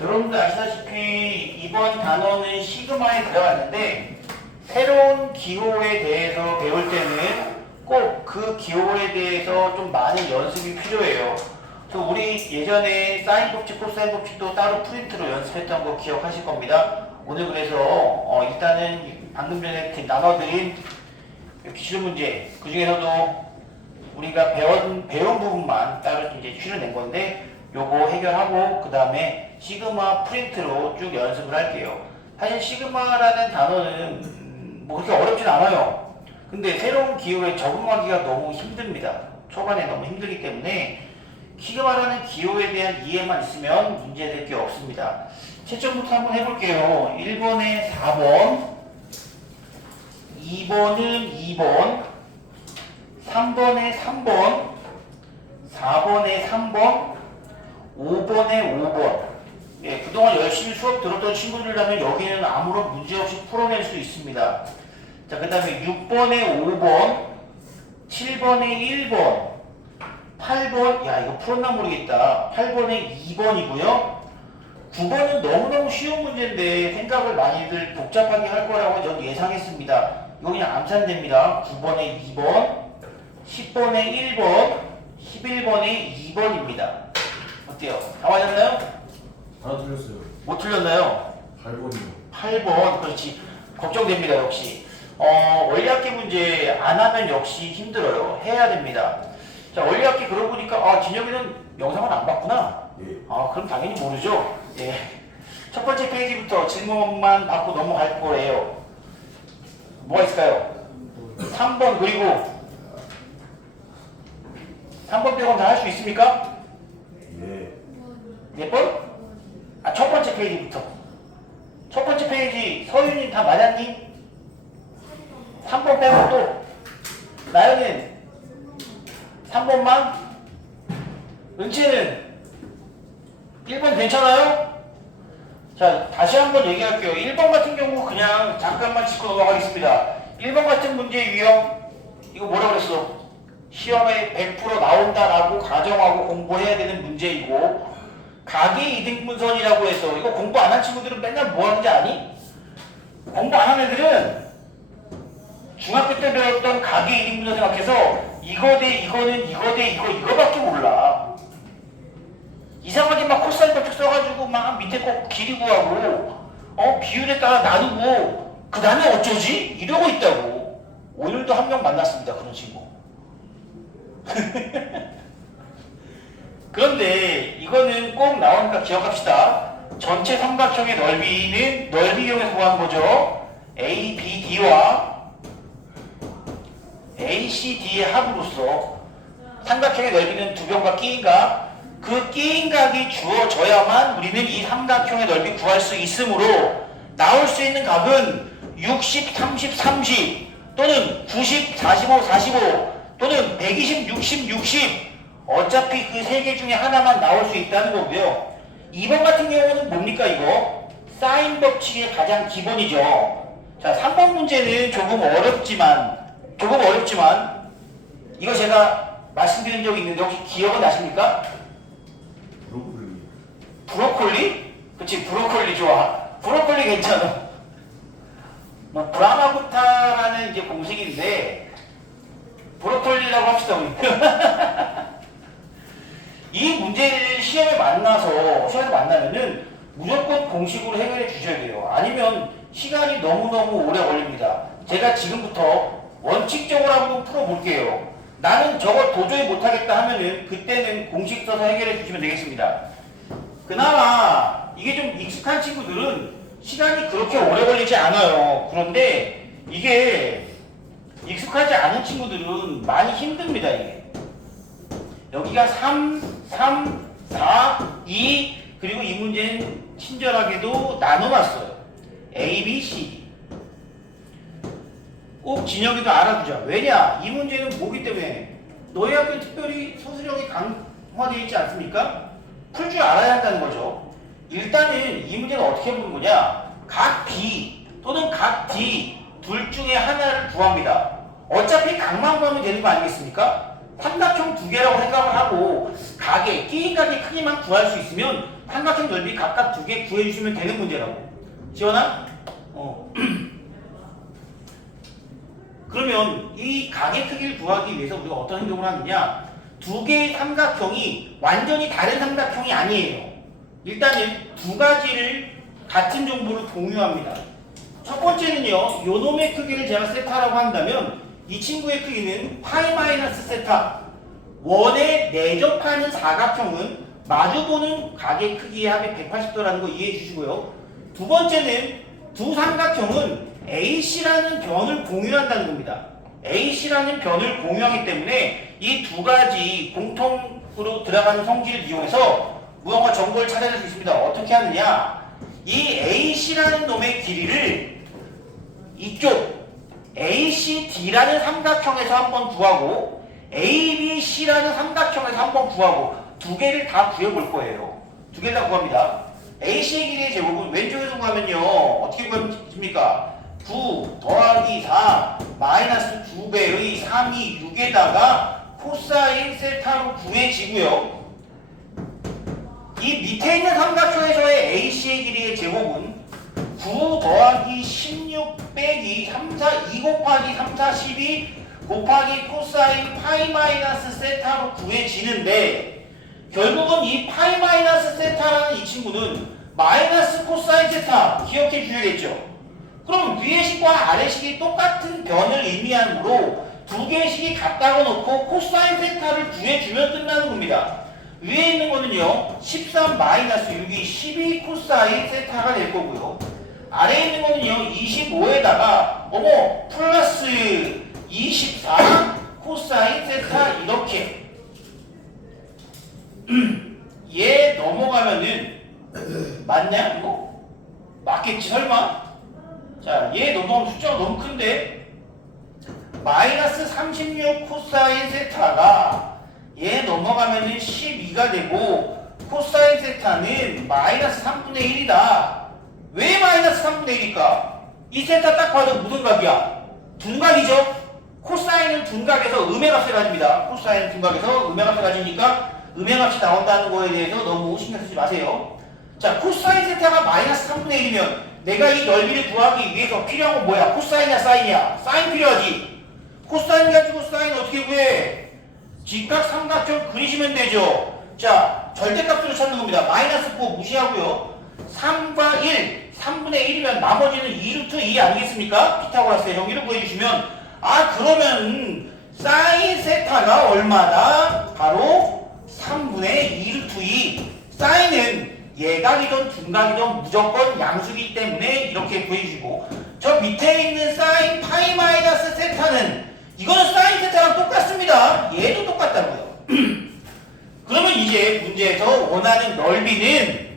여러분들 아시다시피 이번 단어는 시그마에 들어갔는데 새로운 기호에 대해서 배울 때는 꼭 그 기호에 대해서 좀 많은 연습이 필요해요. 그래서 우리 예전에 사인 법칙, 코사인 법칙도 따로 프린트로 연습했던 거 기억하실 겁니다. 오늘 그래서 일단은 방금 전에 나눠드린 기출 문제 그 중에서도 우리가 배운 부분만 따로 이제 추려 낸 건데 요거 해결하고 그 다음에 시그마 프린트로 쭉 연습을 할게요. 사실 시그마라는 단어는 뭐 그렇게 어렵진 않아요. 근데 새로운 기호에 적응하기가 너무 힘듭니다. 초반에 너무 힘들기 때문에 시그마라는 기호에 대한 이해만 있으면 문제될 게 없습니다. 채점부터 한번 해볼게요. 1번에 4번, 2번은 2번, 3번에 3번, 4번에 3번, 5번에 5번. 예, 그동안 열심히 수업 들었던 친구들이라면 여기는 아무런 문제 없이 풀어낼 수 있습니다. 자, 그 다음에 6번에 5번, 7번에 1번, 8번, 야, 이거 풀었나 모르겠다. 8번에 2번이고요. 9번은 너무너무 쉬운 문제인데 생각을 많이들 복잡하게 할 거라고 전 예상했습니다. 이거 그냥 암산됩니다. 9번에 2번, 10번에 1번, 11번에 2번입니다. 어때요? 다 맞았나요? 하나 틀렸어요. 못 틀렸나요? 8번이요. 8번, 그렇지. 걱정됩니다, 역시. 원리학기 문제 안 하면 역시 힘들어요. 해야 됩니다. 자, 원리학기 그러고 보니까, 진혁이는 영상을 안 봤구나. 예. 그럼 당연히 모르죠. 예. 첫 번째 페이지부터 질문만 받고 넘어갈 거예요. 뭐가 있을까요? 3번, 그리고 3번 빼고는 다 할 수 있습니까? 예. 몇 번? 첫 번째 페이지부터. 첫 번째 페이지 서윤이 다 맞았니? 3번 빼고 또 나연이는 3번만? 은채는 1번 괜찮아요? 자, 다시 한번 얘기할게요. 1번 같은 경우 그냥 잠깐만 짚고 넘어가겠습니다. 1번 같은 문제의 유형 이거 뭐라고 그랬어? 시험에 100% 나온다라고 가정하고 공부해야 되는 문제이고 가계 이등분선이라고 해서 이거 공부 안 한 친구들은 맨날 뭐 하는지 아니? 공부 안 한 애들은 중학교 때 배웠던 가계 이등분선 생각해서 이거 대 이거는 이거 대 이거밖에 몰라. 이상하게 막 코사인 법칙 써가지고 막 밑에 꼭 길이 구하고 비율에 따라 나누고 그 다음에 어쩌지? 이러고 있다고. 오늘도 한 명 만났습니다. 그런 친구. 그런데 이거는 꼭 나오니까 기억합시다. 전체 삼각형의 넓이는 넓이 이용해서 구하는 거죠. ABD와 ACD의 합으로서 삼각형의 넓이는 두 변과 끼인각, 그 끼인각이 주어져야만 우리는 이 삼각형의 넓이 구할 수 있으므로 나올 수 있는 각은 60, 30, 30 또는 90, 45, 45 또는 120, 60, 60 어차피 그 세 개 중에 하나만 나올 수 있다는 거고요. 2번 같은 경우는 뭡니까 이거? 사인 법칙의 가장 기본이죠. 자, 3번 문제는 조금 어렵지만 이거 제가 말씀드린 적이 있는데 혹시 기억은 나십니까? 브로콜리. 브로콜리? 그치, 브로콜리 좋아. 브로콜리 괜찮아. 뭐 브라마부타라는 이제 공식인데 브로콜리라고 합시다 우리. 이 문제를 시험에 만나면은 무조건 공식으로 해결해 주셔야 돼요. 아니면 시간이 너무너무 오래 걸립니다. 제가 지금부터 원칙적으로 한번 풀어볼게요. 나는 저거 도저히 못하겠다 하면은 그때는 공식 써서 해결해 주시면 되겠습니다. 그나마 이게 좀 익숙한 친구들은 시간이 그렇게 오래 걸리지 않아요. 그런데 이게 익숙하지 않은 친구들은 많이 힘듭니다. 이게 여기가 3, 4, 2 그리고 이 문제는 친절하게도 나눠놨어요. A, B, C, D. 꼭 진혁이도 알아두자. 왜냐? 이 문제는 뭐기 때문에 너희 학교는 특별히 서술형이 강화되어 있지 않습니까? 풀 줄 알아야 한다는 거죠. 일단은 이 문제는 어떻게 푸는 거냐? 각 B 또는 각 D 둘 중에 하나를 구합니다. 어차피 각만 구하면 되는 거 아니겠습니까? 삼각형 두 개라고 생각을 하고 각의 끼인 각의 크기만 구할 수 있으면 삼각형 넓이 각각 2개 구해주시면 되는 문제라고. 지원아? 그러면 이 각의 크기를 구하기 위해서 우리가 어떤 행동을 하느냐? 2개의 삼각형이 완전히 다른 삼각형이 아니에요. 일단은 2가지를 같은 정보를 공유합니다. 첫 번째는요, 요 놈의 크기를 제가 세타라고 한다면 이 친구의 크기는 파이 마이너스 세타. 원에 내접하는 사각형은 마주보는 각의 크기의 합이 180도라는 거 이해해 주시고요. 두 번째는 두 삼각형은 AC라는 변을 공유한다는 겁니다. AC라는 변을 공유하기 때문에 이 2가지 공통으로 들어가는 성질을 이용해서 무언가 정보를 찾아낼 수 있습니다. 어떻게 하느냐? 이 AC라는 놈의 길이를 이쪽 ACD라는 삼각형에서 한번 구하고 ABC라는 삼각형에서 한번 구하고 2개를 다 구해볼 거예요. 2개를 다 구합니다. AC의 길이의 제곱은 왼쪽에서 구하면요. 어떻게 구합니까? 9 더하기 4 마이너스 2배의 3이 6에다가 코사인 세타로 구해지고요. 이 밑에 있는 삼각형에서의 AC의 길이의 제곱은 9 더하기 16 빼기 3, 4, 2 곱하기 3, 4, 12 곱하기 코사인 파이 마이너스 세타로 구해지는데 결국은 이 파이 마이너스 세타라는 이 친구는 마이너스 코사인 세타 기억해 주셔야겠죠. 그럼 위의 식과 아래 식이 똑같은 변을 의미하므로 2개의 식이 같다고 놓고 코사인 세타를 구해주면 끝나는 겁니다. 위에 있는 거는요 13 마이너스 6이 12 코사인 세타가 될 거고요. 아래에 있는 거는요 25에다가 플러스 24 코사인 세타 이렇게 얘 넘어가면은 맞냐 이거? 맞겠지 설마? 자 얘 넘어가면 숫자가 너무 큰데 마이너스 36 코사인 세타가 얘 넘어가면은 12가 되고 코사인 세타는 마이너스 3분의 1이다. 왜 마이너스 3분의 1일까? 이 세타 딱 봐도 무슨 각이야? 둔각이죠? 코사인은 둔각에서 음의 값을 가집니다. 코사인은 둔각에서 음의 값을 가지니까 음의 값이 나온다는 거에 대해서 너무 신경 쓰지 마세요. 자, 코사인 세타가 마이너스 3분의 1이면 내가 이 넓이를 구하기 위해서 필요한 건 뭐야? 코사인이야 사인이야? 사인 필요하지? 코사인 가지고 사인 어떻게 구해? 직각 삼각형 그리시면 되죠. 자, 절대값으로 찾는 겁니다. 마이너스 9 무시하고요. 3과 1, 3분의 1이면 나머지는 2루트 2 아니겠습니까? 피타고라스의 정의를 구해주시면 그러면 사인 세타가 얼마다? 바로 3분의 2루트 2. 사인은 예각이든 둔각이든 무조건 양수이기 때문에 이렇게 구해주시고 저 밑에 있는 사인 파이 마이너스 세타는 이거는 사인 세타랑 똑같습니다. 얘도 똑같다고요. 그러면 이제 문제에서 원하는 넓이는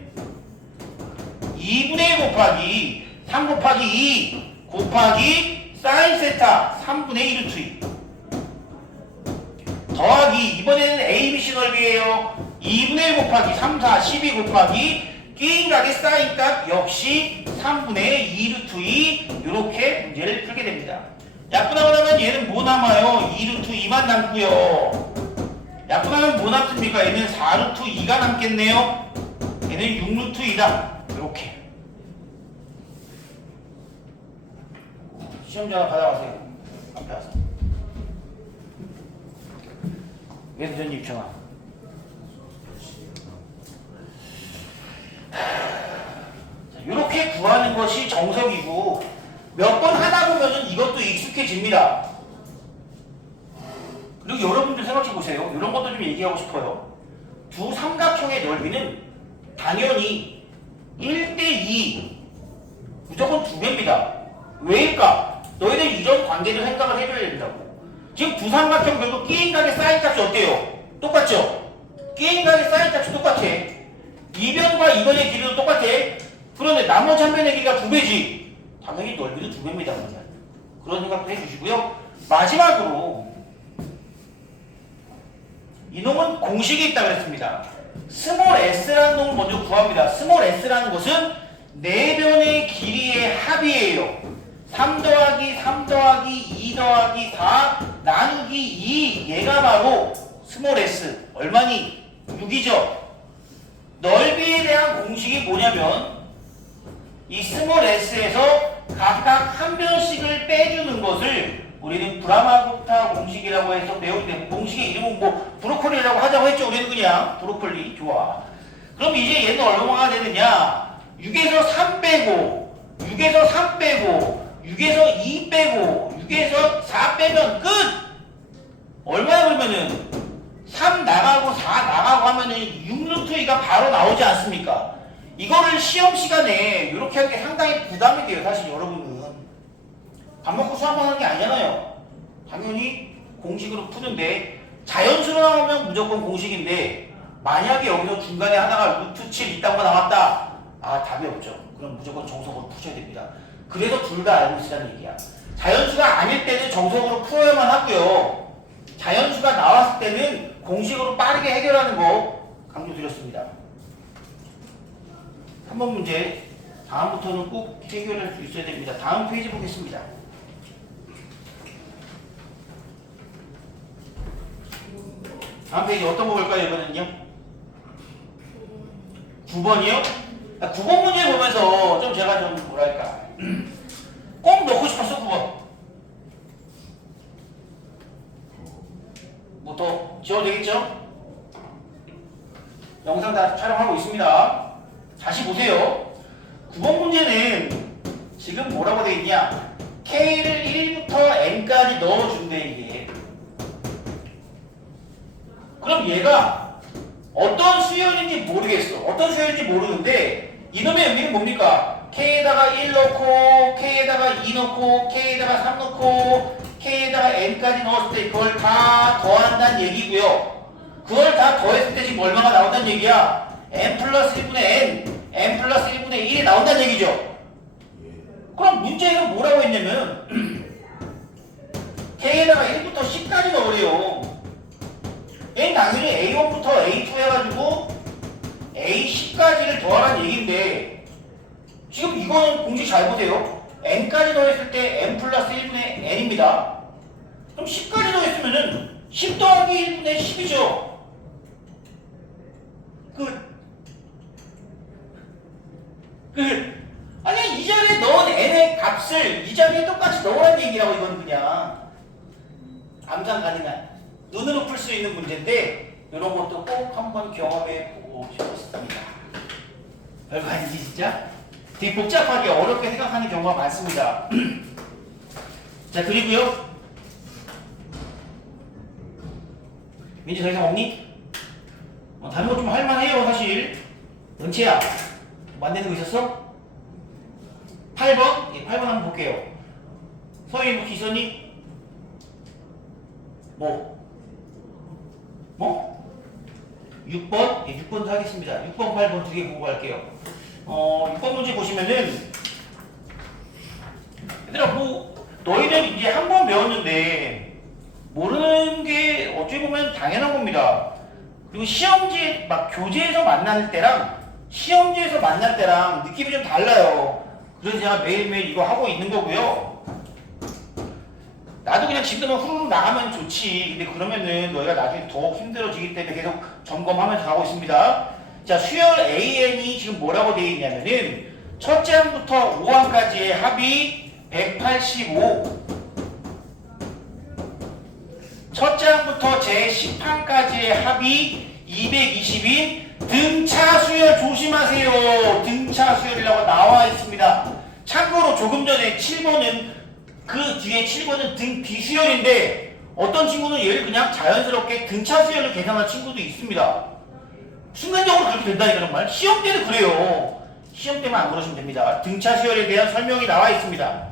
2분의 1 곱하기 3 곱하기 2 곱하기 사인 세타 3분의 1 루트 2 더하기 이번에는 ABC 넓이에요. 2분의 1 곱하기 3, 4, 12 곱하기 끼인각의 사인 값 역시 3분의 2 루트 2 이렇게 문제를 풀게 됩니다. 약분하고 나면 얘는 뭐 남아요? 2 루트 2만 남고요. 약분하면 뭐 남습니까? 얘는 4 루트 2가 남겠네요. 얘는 6 루트 2다. 이렇게 시험자 받아가세요. 앞에 와서 왼손 입청아. 이렇게 구하는 것이 정석이고 몇 번 하다 보면은 이것도 익숙해집니다. 그리고 여러분들 생각해 보세요. 이런 것도 좀 얘기하고 싶어요. 두 삼각형의 넓이는 당연히 1대2 무조건 2배입니다. 왜일까? 너희들 이전 관계도 생각을 해줘야 된다고. 지금 두 삼각형 결국 끼인각의 사인 값이 어때요? 똑같죠? 끼인각의 사인 값이 똑같아. 이변과 이변의 길이도 똑같아. 그런데 나머지 한 변의 길이가 2배지. 당연히 넓이도 2배입니다. 그런 생각도 해주시고요. 마지막으로 이놈은 공식이 있다고 그랬습니다. 스몰 s라는 놈을 먼저 구합니다. 스몰 s라는 것은 네 변의 길이의 합이에요. 3 더하기 3 더하기 2 더하기 4 나누기 2 얘가 바로 스몰 s 얼마니? 6이죠. 넓이에 대한 공식이 뭐냐면 이 스몰 s에서 각각 한 변씩을 빼주는 것을 우리는 브라마고타 공식이라고 해서 배울 때 공식의 이름은 뭐 브로콜리라고 하자고 했죠. 우리는 그냥 브로콜리. 좋아. 그럼 이제 얘는 얼마가 되느냐? 6에서 3 빼고 6에서 3 빼고 6에서 2 빼고 6에서 4 빼면 끝! 얼마야 그러면은 3 나가고 4 나가고 하면은 6루트 2가 바로 나오지 않습니까? 이거를 시험 시간에 이렇게 하는 게 상당히 부담이 돼요. 사실 여러분은 밥 먹고 수학만 하는 게 아니잖아요. 당연히 공식으로 푸는데 자연수로 나오면 무조건 공식인데 만약에 여기서 중간에 하나가 루트 7 있다고 나왔다. 아 답이 없죠. 그럼 무조건 정석으로 푸셔야 됩니다. 그래서 둘 다 알고 있으라는 얘기야. 자연수가 아닐 때는 정석으로 풀어야만 하고요. 자연수가 나왔을 때는 공식으로 빠르게 해결하는 거 강조드렸습니다. 3번 문제 다음부터는 꼭 해결할 수 있어야 됩니다. 다음 페이지 보겠습니다. 다음 페이지 어떤 거 볼까요? 이번에는요? 9번이요? 9번 문제 보면서 좀 제가 좀 뭐랄까 꼭 넣고 싶었어. 9번 뭐 더 지워도 되겠죠? 영상 다 촬영하고 있습니다. 다시 보세요. 9번 문제는 지금 뭐라고 되어 있냐? K를 1부터 N까지 넣어준대 이게. 그럼 얘가 어떤 수열인지 모르겠어. 어떤 수열인지 모르는데 이놈의 의미는 뭡니까? K에다가 1 넣고 K에다가 2 넣고 K에다가 3 넣고 K에다가 N까지 넣었을 때 그걸 다 더한다는 얘기고요. 그걸 다 더했을 때 지금 얼마가 나온다는 얘기야? N 플러스 1분의 N, N 플러스 1분의 1이 나온다는 얘기죠. 그럼 문제에서 뭐라고 했냐면 K에다가 1부터 C까지 넣으래요. 얘는 당연히 A1부터 A2 해가지고 A10까지를 더하라는 얘기인데 지금 이거는 공식 잘 보세요. N까지 더했을 때 N 플러스 1분의 N입니다. 그럼 10까지 더했으면은 10 더하기 1분의 10이죠. 아니 이 자리에 넣은 n의 값을 이 자리에 똑같이 넣으라는 얘기라고. 이건 그냥 암산 가능한 눈으로 풀 수 있는 문제인데 이런 것도 꼭 한번 경험해 보고 싶었습니다. 별거 아니지 진짜? 되게 복잡하게 어렵게 생각하는 경우가 많습니다. 자 그리고요 민지 더 이상 없니? 다른 거 좀 할만해요 사실. 은채야 만드는 거 있었어? 8번? 예, 8번 한번 볼게요. 서희 뭐 있었니? 뭐? 6번? 예, 6번도 하겠습니다. 6번, 8번 두 개 보고 갈게요. 6번 문제 보시면은 얘들아 뭐 너희들 이제 한 번 배웠는데 모르는 게 어찌 보면 당연한 겁니다. 그리고 시험지 막 교재에서 만날 때랑 시험지에서 만날 때랑 느낌이 좀 달라요. 그래서 제가 매일매일 이거 하고 있는 거고요. 나도 그냥 지금은 후루룩 나가면 좋지. 근데 그러면은 너희가 나중에 더 힘들어지기 때문에 계속 점검하면서 가고 있습니다. 자, 수열 AN이 지금 뭐라고 되어 있냐면은 첫째 항부터 5항까지의 합이 185. 첫째 항부터 제 10항까지의 합이 220인 등차 수열 조심하세요. 등차 수열이라고 나와 있습니다. 참고로 조금 전에 7번은 그 뒤에 7번은 등 비수열인데 어떤 친구는 얘를 그냥 자연스럽게 등차 수열을 계산한 친구도 있습니다. 순간적으로 그렇게 된다니까는 말. 시험 때는 그래요. 시험 때만 안 그러시면 됩니다. 등차 수열에 대한 설명이 나와 있습니다.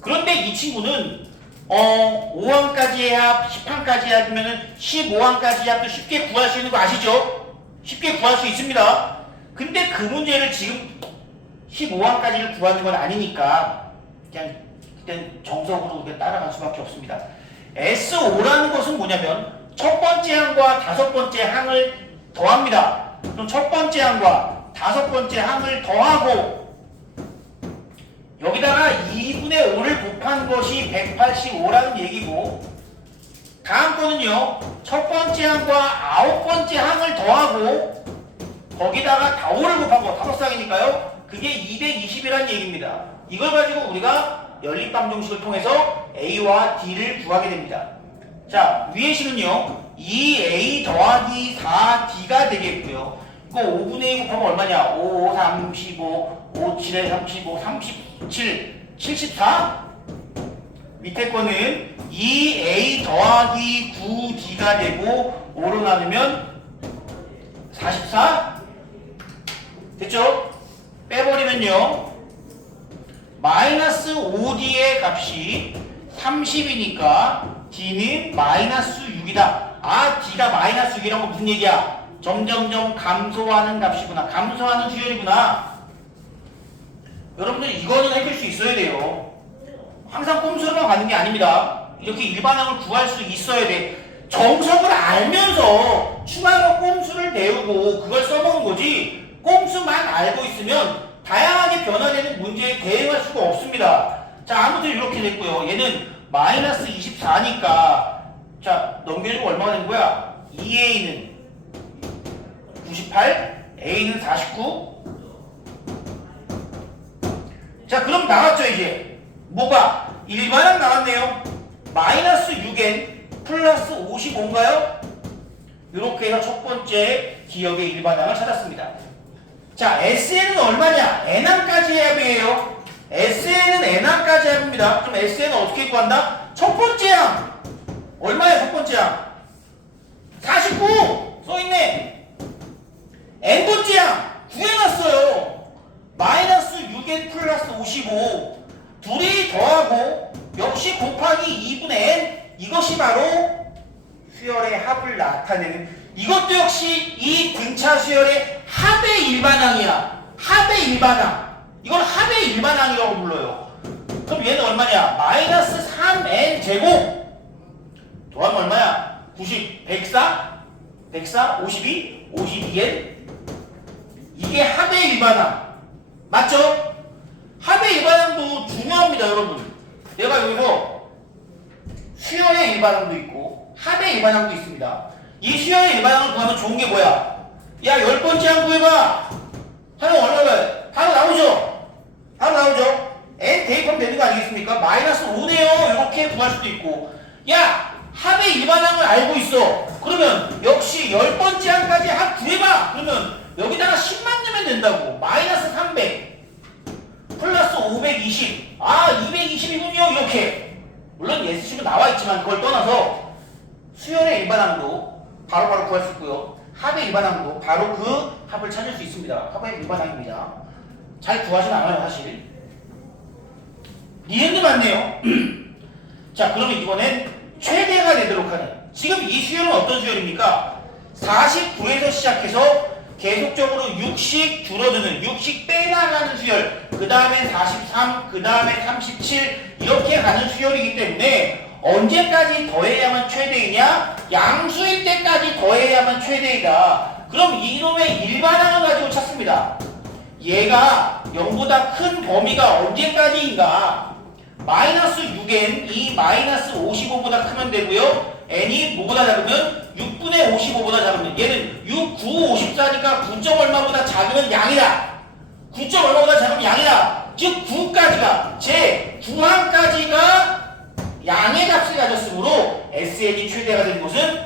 그런데 이 친구는 5항까지의 합, 10항까지의 합이면은 15항까지의 합도 쉽게 구할 수 있는 거 아시죠? 쉽게 구할 수 있습니다. 근데 그 문제를 지금 15항까지를 구하는 건 아니니까 그냥 그땐 정석으로 그냥 따라갈 수밖에 없습니다. S5라는 것은 뭐냐면 첫 번째 항과 다섯 번째 항을 더합니다. 그럼 첫 번째 항과 다섯 번째 항을 더하고 여기다가 2분의 5를 곱한 것이 185라는 얘기고 다음 거는요 첫 번째 항과 아홉 번째 항을 더하고 거기다가 다 5를 곱한 거 5쌍이니까요. 그게 220이라는 얘기입니다. 이걸 가지고 우리가 연립방정식을 통해서 A와 D를 구하게 됩니다. 자, 위의 식은요 2A 더하기 4D가 되겠고요. 이거 5분의 2 곱하면 얼마냐? 5, 35, 5, 7에 35, 37, 74? 밑에 거는 2A 더하기 9D가 되고 5로 나누면 44? 됐죠? 빼버리면요 마이너스 5D의 값이 30이니까 D는 마이너스 6이다. 아, D가 마이너스 6이란 건 무슨 얘기야? 점점점 감소하는 값이구나. 감소하는 수열이구나. 여러분들 이거는 해줄 수 있어야 돼요. 항상 꼼수로만 가는 게 아닙니다. 이렇게 일반항을 구할 수 있어야 돼. 정석을 알면서 추가로 꼼수를 배우고 그걸 써먹은 거지, 꼼수만 알고 있으면 다양하게 변화되는 문제에 대응할 수가 없습니다. 자, 아무튼 이렇게 됐고요. 얘는 마이너스 24니까 자, 넘겨주고 얼마가 되는 거야? 2A는 98, A는 49. 자, 그럼 나왔죠 이제. 뭐가? 일반항 나왔네요. 마이너스 6N 플러스 55인가요? 이렇게 해서 첫 번째 기억의 일반항을 찾았습니다. 자, SN은 얼마냐? N항까지 합이에요. SN은 N항까지 합입니다. 그럼 SN은 어떻게 구한다? 첫 번째 항. 얼마야 첫 번째 항? 49! 써있네. N번째 항. 구해놨어요. 마이너스 6N 플러스 55. 둘이 더하고 역시 곱하기 2분의 N. 이것이 바로 수열의 합을 나타내는, 이것도 역시 이 등차 수열의 합의 일반항이야. 합의 일반항. 이걸 합의 일반항이라고 불러요. 그럼 얘는 얼마냐? 마이너스 3n 제곱 더하면 얼마야? 90, 104, 52, 52n. 이게 합의 일반항. 맞죠? 합의 일반항도 중요합니다, 여러분. 내가 여기서 수열의 일반항도 있고 합의 일반항도 있습니다. 이 수열의 일반항을 구하면 좋은 게 뭐야? 야, 10번째 항 구해봐. 하면 얼마야? 바로 나오죠? 바로 나오죠? n 대입하면 되는 거 아니겠습니까? 마이너스 5네요. 이렇게 구할 수도 있고. 야, 합의 일반항을 알고 있어. 그러면 역시 10번째 항까지 합 구해봐. 그러면 여기다가 10만 넣으면 된다고. 마이너스 300 플러스 520. 아, 220이군요. 이렇게. 물론 예수식은 나와있지만 그걸 떠나서 수열의 일반항도 바로바로 구할 수 있고요. 합의 일반항도 바로 그 합을 찾을 수 있습니다. 합의 일반항입니다. 잘 구하진 않아요, 사실. 니은도 맞네요. 자, 그러면 이번엔 최대가 되도록 하는, 지금 이 수열은 어떤 수열입니까? 49에서 시작해서 계속적으로 6씩 줄어드는, 6씩 빼나가는 수열, 그 다음에 43, 그 다음에 37 이렇게 가는 수열이기 때문에 언제까지 더해야만 최대이냐? 양수일 때까지 더해야만 최대이다. 그럼 이놈의 일반항을 가지고 찾습니다. 얘가 0보다 큰 범위가 언제까지인가? 마이너스 6n 이 마이너스 55보다 크면 되고요. n이 뭐보다 작으면 6분의 55보다 작으면, 얘는 6, 9, 54니까 9점 얼마보다 작으면 양이다. 9점 얼마보다 작으면 양이다. 즉 9까지가, 제 9항까지가 양의 값을 가졌으므로 SN이 최대가 된 곳은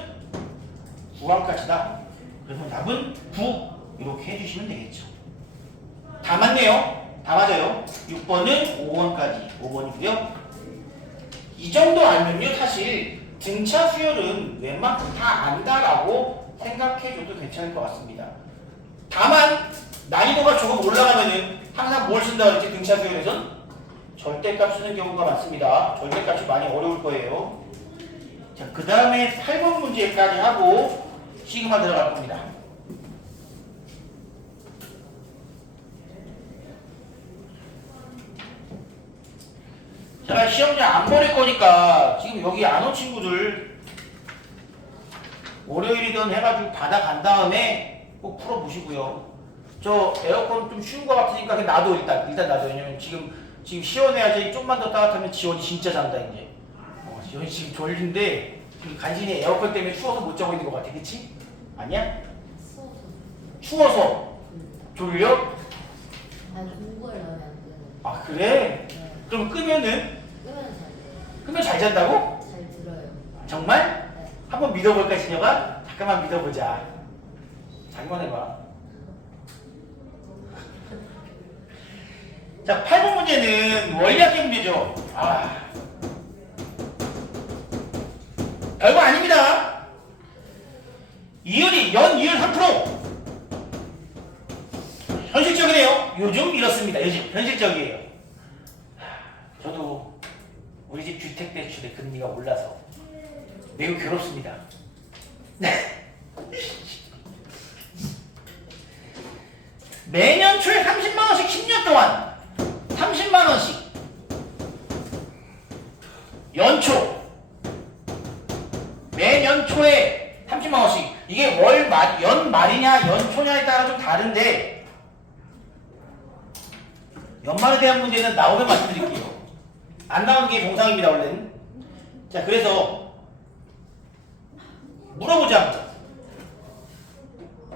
9항까지다. 그래서 답은 9 이렇게 해주시면 되겠죠. 다 맞네요. 다 맞아요. 6번은 5번까지 5번이고요. 이 정도 알면요, 사실 등차 수열은 웬만큼 다 안다라고 생각해줘도 괜찮을 것 같습니다. 다만 난이도가 조금 올라가면은 항상 뭘 쓴다 그랬지? 등차 수열에선 절대값 쓰는 경우가 많습니다. 절대값이 많이 어려울 거예요. 자, 그 다음에 8번 문제까지 하고 시그마 들어갈 겁니다. 제가 시험장 안 버릴 거니까 지금 여기 안 온 친구들 월요일이든 해가지고 받아간 다음에 꼭 풀어보시고요. 저 에어컨 좀 쉬운 거 같으니까 그냥 놔둬. 일단 놔둬. 왜냐면 지금 시원해야지. 좀만 더 따뜻하면 지원이 진짜 잔다 이제. 지원이 지금 졸린데 간신히 에어컨 때문에 추워서 못 자고 있는 것 같아. 그치? 아니야? 추워서. 졸려? 한 5분 넣으면 안 돼요. 아 그래? 네. 그럼 끄면은? 끄면 잘 돼요. 끄면 잘 잔다고? 잘 들어요. 정말? 네. 한번 믿어볼까 진혁아? 잠깐만 믿어보자. 자기만 해봐. 자 8번 문제는 원리학계 문제죠. 별거 아닙니다. 이율이 연이율 3%. 현실적이네요. 요즘 이렇습니다. 요즘 현실적이에요. 저도 우리 집 주택대출의 금리가 올라서 매우 괴롭습니다. 매년 초에 30만 원씩 10년 동안 30만 원씩 연초 매년 초에 30만 원씩 이게 연말이냐 연초냐에 따라 좀 다른데 연말에 대한 문제는 나오면 말씀드릴게요. 안 나오는 게 정상입니다 원래는. 자 그래서 물어보자.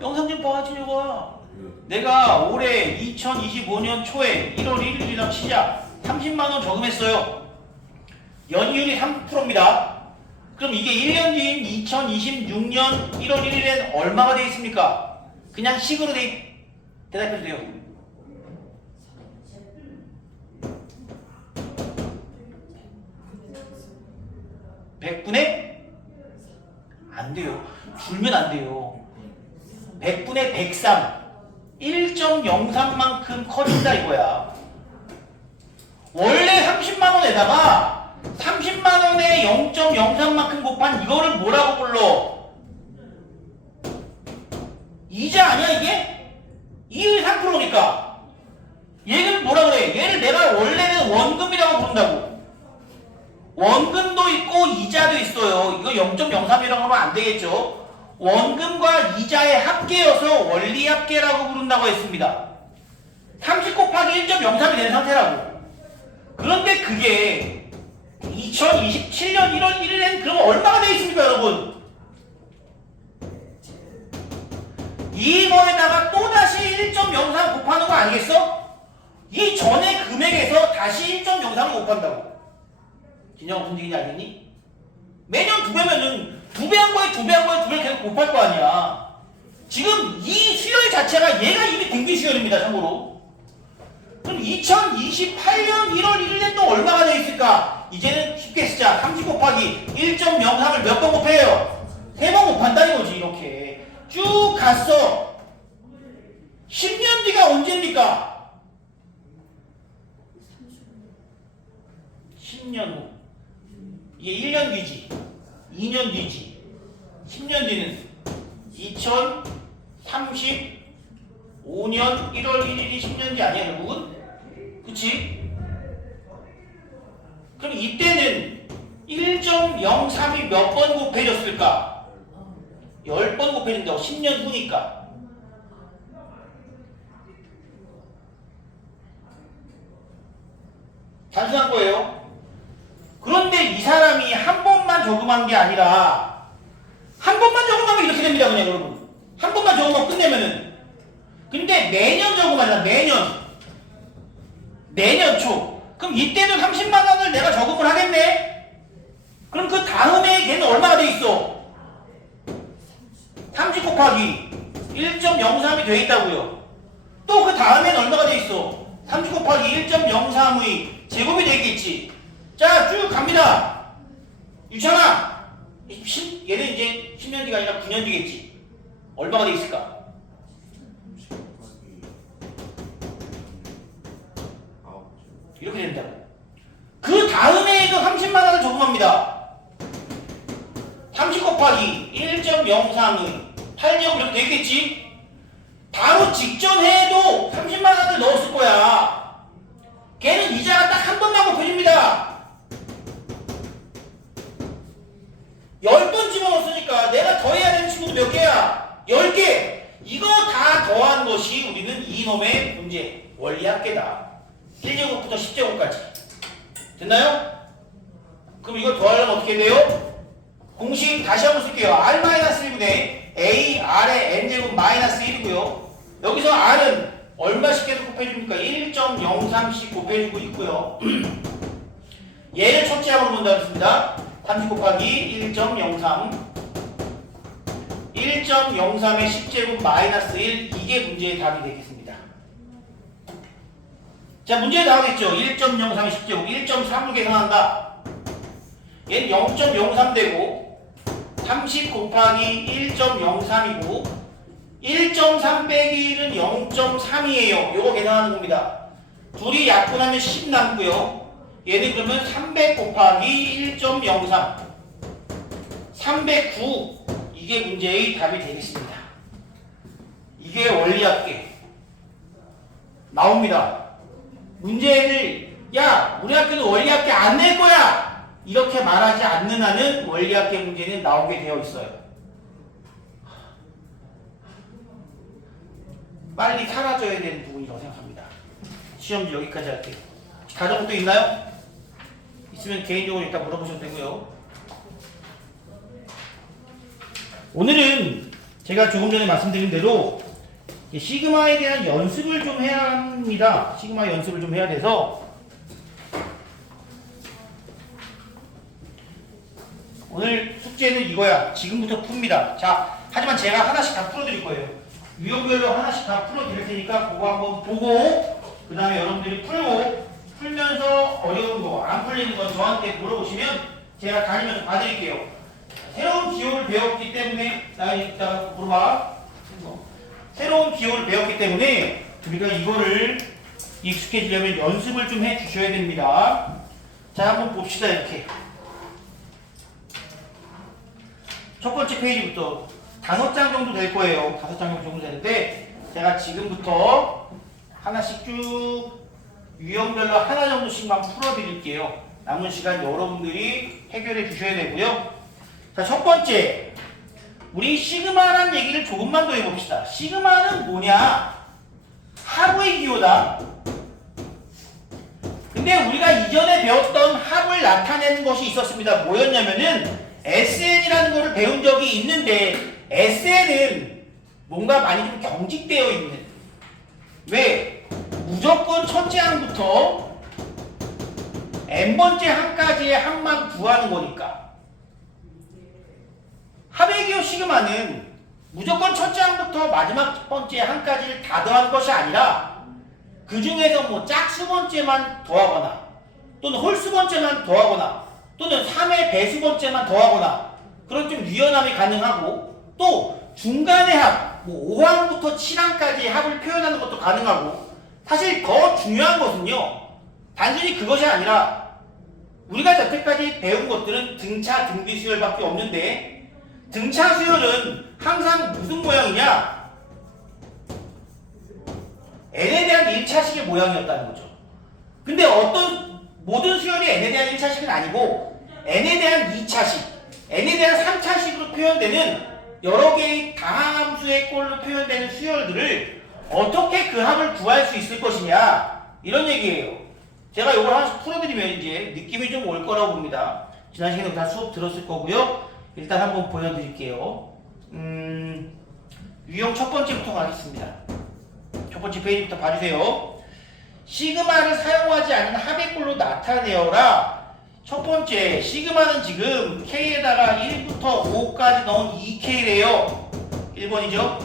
영상 좀 봐 진혁아. 내가 올해 2025년 초에 1월 1일이랑 시작 30만원 저금했어요. 연이율이 3%입니다. 그럼 이게 1년 뒤인 2026년 1월 1일엔 얼마가 되어 있습니까? 그냥 식으로 대답해주세요. 100분의? 안 돼요. 줄면 안 돼요. 100분의 103. 1.03만큼 커진다 이거야. 원래 30만원에다가 30만원에 0.03만큼 곱한 이거를 뭐라고 불러? 이자 아니야 이게? 이율 3%니까 얘를 뭐라 그래? 얘를 내가 원래는 원금이라고 부른다고. 원금도 있고 이자도 있어요. 이거 0.03이라고 하면 안 되겠죠. 원금과 이자의 합계여서 원리합계라고 부른다고 했습니다. 30 곱하기 1.03이 된 상태라고. 그런데 그게 2027년 1월 1일엔 그럼 얼마가 되어 있습니까 여러분? 이거에다가 또다시 1.03 곱하는 거 아니겠어? 이 전에 금액에서 다시 1.03을 곱한다고. 진영아 무슨 얘기인지 알겠니? 매년 2배면은 2배 한 거에 2배 한 거에 2배를 계속 곱할 거 아니야. 지금 이 수열 자체가 얘가 이미 등비 수열입니다 참고로. 그럼 2028년 1월 1일엔 또 얼마가 되어 있을까? 이제는 쉽게 쓰자. 30 곱하기 1.03을 몇 번 곱해요? 3번 곱한다 이거지 이렇게. 쭉 갔어. 10년 뒤가 언제입니까? 10년 후. 이게 1년 뒤지. 2년 뒤지. 10년 뒤는 2035년 1월 1일이 10년 뒤 아니야 결국은? 그치? 그럼 이때는 1.03이 몇 번 곱해졌을까? 10번 곱해진다고. 10년 후니까. 단순한 거예요. 그런데 이 사람이 한 번만 저금한 게 아니라 한 번만 저금하면 이렇게 됩니다 그냥 여러분. 한 번만 저금하고 끝내면은. 근데 매년 저금하잖아. 매년 초. 그럼 이때도 30만 원을 내가 저금을 하겠네? 그럼 그 다음에 걔는 얼마가 돼 있어? 30 곱하기 1.03이 돼 있다고요. 또 그 다음에는 얼마가 돼 있어? 30 곱하기 1.03의 제곱이 되겠지. 자, 쭉 갑니다. 유찬아, 얘는 이제 10년 뒤가 아니라 9년 뒤겠지. 얼마가 돼 있을까? 이렇게 된다고. 그 다음에도 30만 원을 저금합니다. 30 곱하기 1.03의 8제곱 이렇게 되겠지? 바로 직전 해에도 30만 원을 넣었을 거야. 걔는 이자가 딱 한 번만 곱해줍니다. 10번 집어넣었으니까 내가 더해야 되는 친구도 몇 개야? 10개. 이거 다 더한 것이 우리는 이놈의 문제 원리합계다. 1제곱부터 10제곱까지. 됐나요? 그럼 이거 더하려면 어떻게 돼요? 공식 다시 한번 쓸게요. R-1분의 a r의 n제곱 마이너스 1이고요. 여기서 r은 얼마씩 계속 곱해줍니까? 1.03씩 곱해주고 있고요. 얘를 첫째 항으로 본다고 했습니다. 30 곱하기 1.03 1.03의 10제곱 마이너스 1 이게 문제의 답이 되겠습니다. 자, 문제에 나오겠죠. 1.03의 10제곱 1.3을 계산한다. 얘는 0.03 되고 30 곱하기 1.03이고 1.3 빼기 1은 0.3이에요. 요거 계산하는 겁니다. 둘이 약분하면 10 남고요. 얘는 그러면 300 곱하기 1.03 309 이게 문제의 답이 되겠습니다. 이게 원리학계 나옵니다. 문제를 야 우리 학교는 원리학계 안 낼 거야 이렇게 말하지 않는 한은 원리학계 문제는 나오게 되어 있어요. 빨리 사라져야 되는 부분이라고 생각합니다. 시험지 여기까지 할게요. 다른 것도 있나요? 있으면 개인적으로 일단 물어보셔도 되고요. 오늘은 제가 조금 전에 말씀드린 대로 시그마에 대한 연습을 좀 해야 합니다. 시그마 연습을 좀 해야 돼서 오늘 숙제는 이거야. 지금부터 풉니다. 자, 하지만 제가 하나씩 다 풀어드릴 거예요. 유형별로 하나씩 다 풀어드릴 테니까 그거 한번 보고 그 다음에 여러분들이 풀면서 어려운 거, 안 풀리는 건 저한테 물어보시면 제가 다니면서 봐드릴게요. 새로운 기호를 배웠기 때문에 이따가 물어봐. 새로운 기호를 배웠기 때문에 우리가 이거를 익숙해지려면 연습을 좀 해주셔야 됩니다. 자, 한번 봅시다. 이렇게 첫 번째 페이지부터 5장 정도 될 거예요. 5장 정도 되는데 제가 지금부터 하나씩 쭉 유형별로 하나 정도씩만 풀어드릴게요. 남은 시간 여러분들이 해결해 주셔야 되고요. 자, 첫 번째 우리 시그마라는 얘기를 조금만 더 해봅시다. 시그마는 뭐냐? 합의 기호다. 근데 우리가 이전에 배웠던 합을 나타내는 것이 있었습니다. 뭐였냐면은 SN이라는 거를 배운 적이 있는데 SN은 뭔가 많이 좀 경직되어 있는 왜? 무조건 첫째 항부터 n번째 항까지의 항만 구하는 거니까. 합의 기호 시그마는 무조건 첫째 항부터 마지막 번째 항까지를 다 더한 것이 아니라 그 중에서 뭐 짝수 번째만 더하거나 또는 홀수 번째만 더하거나 또는 3의 배수 번째만 더하거나 그런 좀 유연함이 가능하고 또 중간의 합, 뭐 5항부터 7항까지의 합을 표현하는 것도 가능하고 사실 더 중요한 것은요. 단순히 그것이 아니라 우리가 여태까지 배운 것들은 등차, 등비 수열밖에 없는데 등차 수열은 항상 무슨 모양이냐? n에 대한 1차식의 모양이었다는 거죠. 근데 모든 수열이 n에 대한 1차식은 아니고 n에 대한 2차식, n에 대한 3차식으로 표현되는 여러 개의 다함수의 꼴로 표현되는 수열들을 어떻게 그 합을 구할 수 있을 것이냐 이런 얘기예요. 제가 이걸 하나씩 풀어드리면 이제 느낌이 좀 올 거라고 봅니다. 지난 시간에 다 수업 들었을 거고요. 일단 한번 보여드릴게요. 유형 첫 번째부터 가겠습니다. 첫 번째 페이지부터 봐주세요. 시그마를 사용하지 않은 합의 꼴로 나타내어라. 첫 번째 시그마는 지금 K에다가 1부터 5까지 넣은 2K래요. 1번이죠.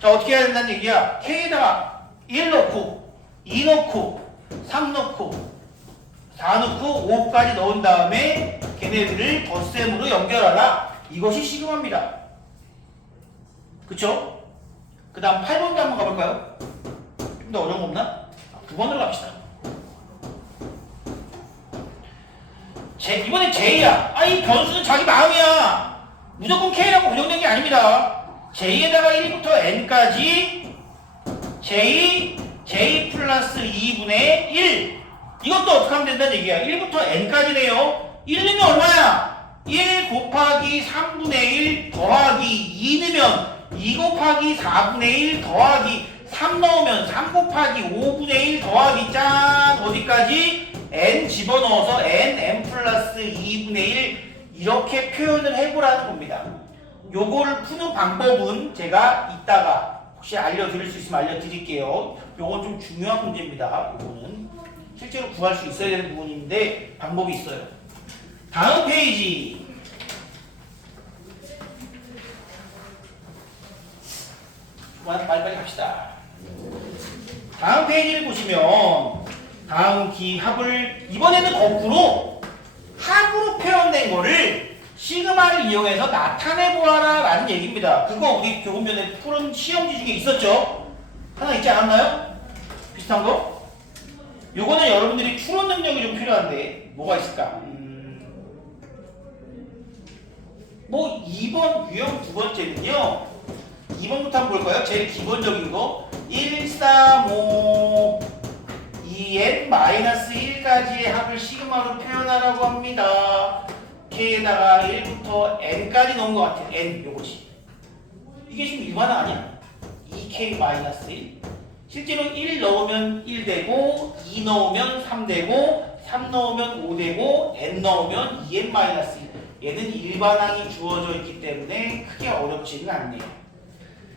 자, 어떻게 해야 된다는 얘기야? K에다가 1 넣고 2 넣고 3 넣고 4 넣고 5까지 넣은 다음에 걔네들을 덧셈으로 연결하라. 이것이 시그마입니다. 그쵸? 그 다음 8번도 한번 가볼까요? 좀 더 어려운 거 없나? 9번으로 갑시다. 이번엔 J야. 이 변수는 자기 마음이야. 무조건 K라고 고정된 게 아닙니다. J에다가 1부터 N까지 J 플러스 2분의 1 이것도 어떻게 하면 된다는 얘기야. 1부터 N까지네요. 1 넣으면 얼마야? 1 곱하기 3분의 1 더하기 2 넣으면 2 곱하기 4분의 1 더하기 3 넣으면 3 곱하기 5분의 1 더하기 짠 어디까지? N 집어넣어서 N 플러스 2분의 1 이렇게 표현을 해보라는 겁니다. 요거를 푸는 방법은 제가 이따가 혹시 알려드릴 수 있으면 알려드릴게요. 요건 좀 중요한 문제입니다. 요거는 실제로 구할 수 있어야 되는 부분인데 방법이 있어요. 다음 페이지. 빨리빨리 갑시다. 다음 페이지를 보시면 다음 기합을 이번에는 거꾸로 합으로 표현된 거를 시그마를 이용해서 나타내 보아라 라는 얘기입니다. 그거 우리 조금 전에 푸른 시험지 중에 있었죠? 하나 있지 않았나요? 비슷한 거? 요거는 여러분들이 추론 능력이 좀 필요한데 뭐가 있을까? 뭐 2번 유형 두 번째는요. 2번부터 한번 볼까요? 제일 기본적인 거 1, 3, 5, 2n-1까지의 합을 시그마로 표현하라고 합니다. k에다가 1부터 n까지 넣은 것 같아요. n 요거지. 이게 지금 일반화 아니야? 2k-1 실제로 1 넣으면 1 되고 2 넣으면 3 되고 3 넣으면 5 되고 n 넣으면 2n-1 얘는 일반항이 주어져 있기 때문에 크게 어렵지는 않네요.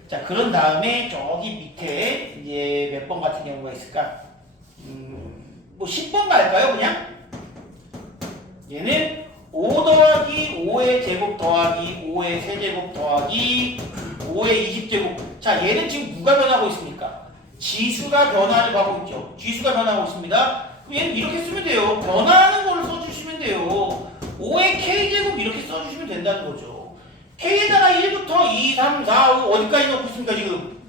자, 그런 다음에 저기 밑에 이제 몇 번 같은 경우가 있을까? 뭐 10번 갈까요, 그냥? 얘는 5 더하기 5의 제곱 더하기 5의 세제곱 더하기 5의 20제곱. 자, 얘는 지금 누가 변하고 있습니까? 지수가 변화를 하고 있죠. 지수가 변하고 있습니다. 그럼 얘는 이렇게 쓰면 돼요. 변화하는 거를 써주시면 돼요. 5의 k제곱 이렇게 써주시면 된다는 거죠. k에다가 1부터 2, 3, 4, 5 어디까지 넣고 있습니까 지금?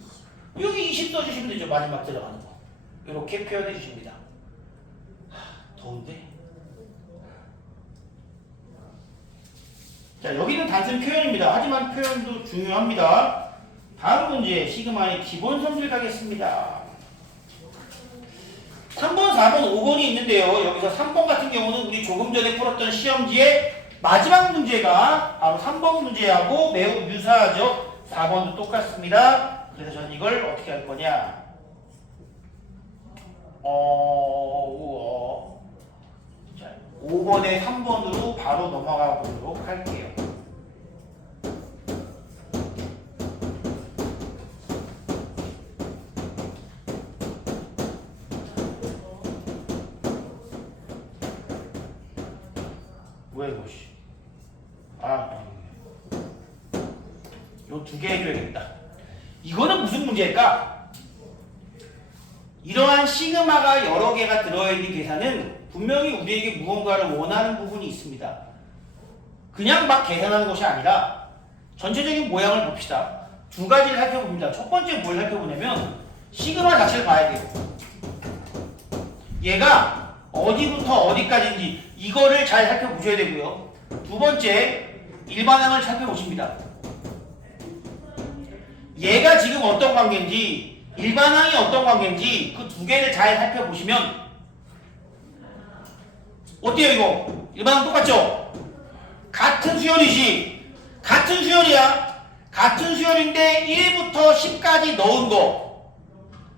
여기 20 써주시면 되죠. 마지막 들어가는 거. 이렇게 표현해 주십니다. 더운데? 자, 여기는 단순 표현입니다. 하지만 표현도 중요합니다. 다음 문제 시그마의 기본 성질 가겠습니다. 3번, 4번, 5번이 있는데요. 여기서 3번 같은 경우는 우리 조금 전에 풀었던 시험지의 마지막 문제가 바로 3번 문제하고 매우 유사하죠. 4번도 똑같습니다. 그래서 저는 이걸 어떻게 할 거냐. 자, 5번에 3번으로 바로 넘어가 보도록 할게요. 왜 이것이? 요 두 개 해줘야겠다. 이거는 무슨 문제일까? 이러한 시그마가 여러 개가 들어있는 계산은 분명히 우리에게 무언가를 원하는 부분이 있습니다. 그냥 막 계산하는 것이 아니라 전체적인 모양을 봅시다. 두 가지를 살펴봅니다. 첫 번째 뭘 살펴보냐면 시그마 자체를 봐야 돼요. 얘가 어디부터 어디까지인지 이거를 잘 살펴보셔야 되고요. 두 번째 일반항을 살펴보십니다. 얘가 지금 어떤 관계인지 일반항이 어떤 관계인지 그 두 개를 잘 살펴보시면 어때요 이거? 일반항 똑같죠? 같은 수열이지. 같은 수열이야. 같은 수열인데 1부터 10까지 넣은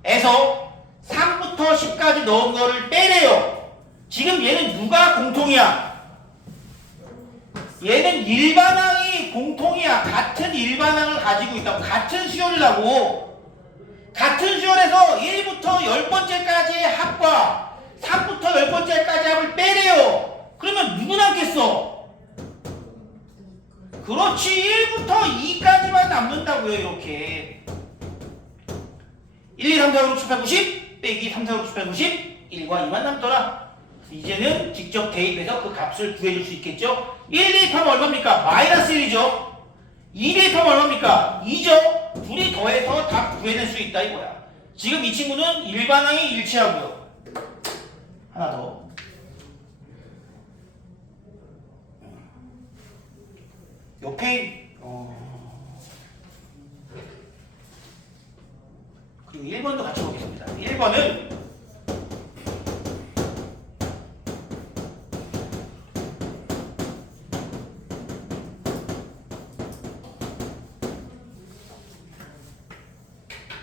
거에서 3부터 10까지 넣은 거를 빼래요. 지금 얘는 누가 공통이야? 얘는 일반항이 공통이야. 같은 일반항을 가지고 있다고. 같은 수열이라고. 같은 수열에서 1부터 10번째까지의 합과 3부터 10번째까지 합을 빼래요. 그러면 누구 남겠어? 그렇지. 1부터 2까지만 남는다고요. 이렇게 1, 2, 3, 4, 5, 6, 7, 8, 90 빼기 3, 4, 5, 6, 7, 8, 90 1과 2만 남더라. 이제는 직접 대입해서 그 값을 구해줄 수 있겠죠. 1 대입하면 얼마입니까? 마이너스 1이죠. 2 대입하면 얼마입니까? 2죠. 둘이 더해서 답 구해낼 수 있다 이거야. 지금 이 친구는 일반항이 일치하고요. 하나 더. 옆에 그리고 1번도 같이 보겠습니다. 1번은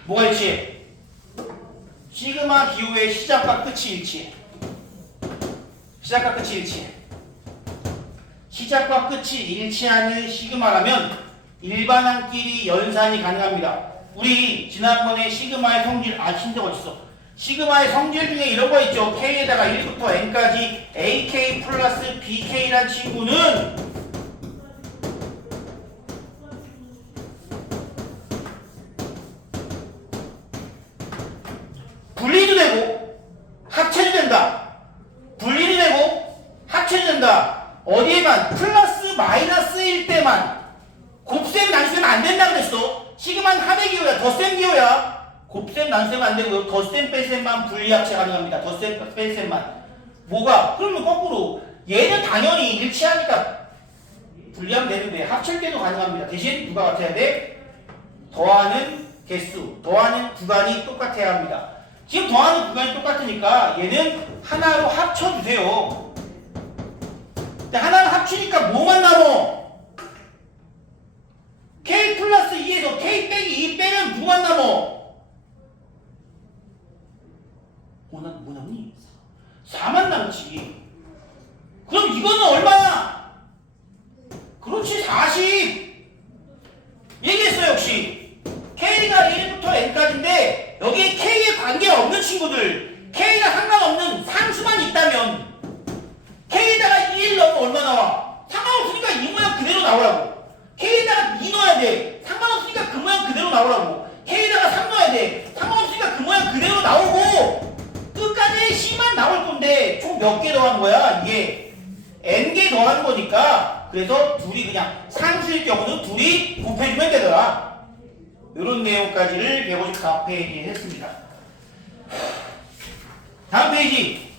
뭐가 일치해? 시그마 기호의 시작과 끝이 일치해. 시작과 끝이 일치해. 시작과 끝이 일치하는 시그마라면 일반항끼리 연산이 가능합니다. 우리 지난번에 시그마의 성질, 힌트가 어딨어? 시그마의 성질 중에 이런 거 있죠. K에다가 1부터 N까지 AK 플러스 BK란 친구는 분리도 되고 합체도 된다. 분리도 되고 합체도 된다. 어디에만? 플러스 마이너스일 때만. 곱셈 난셈 안 된다 그랬어. 시그마는 합의 기호야. 덧셈 기호야. 곱셈 난셈 안 되고요. 덧셈 뺄셈만 분리합체 가능합니다. 덧셈 뺄셈만. 뭐가? 그러면 거꾸로 얘는 당연히 일치하니까 분리하면 되는데 합칠 때도 가능합니다. 대신 누가 같아야 돼? 더하는 개수, 더하는 구간이 똑같아야 합니다. 지금 더하는 구간이 똑같으니까 얘는 하나로 합쳐주세요. 근데 하나를 합치니까 뭐만 남어? K 플러스 2에서 K 빼기 2 빼면 누가 남어? 뭐 남니? 4만 남지. 그럼 이거는 얼마야? 그렇지, 40. 얘기했어, 역시. K가 1부터 N까지인데 여기에 K에 관계없는 친구들, K가 상관없는 상수만 있다면 K에다가 1 넣으면 얼마 나와? 상관없으니까 이 모양 그대로 나오라고. K에다가 2 넣어야 돼. 상관없으니까 그 모양 그대로 나오라고. K에다가 3 넣어야 돼. 상관없으니까 그 모양 그대로 나오고 끝까지 C만 나올 건데 총 몇 개 더한 거야? 이게 N개 더한 거니까. 그래서 둘이 그냥 상수일 경우는 둘이 곱해주면 되더라. 이런 내용까지를 154페이지에 했습니다. 다음 페이지.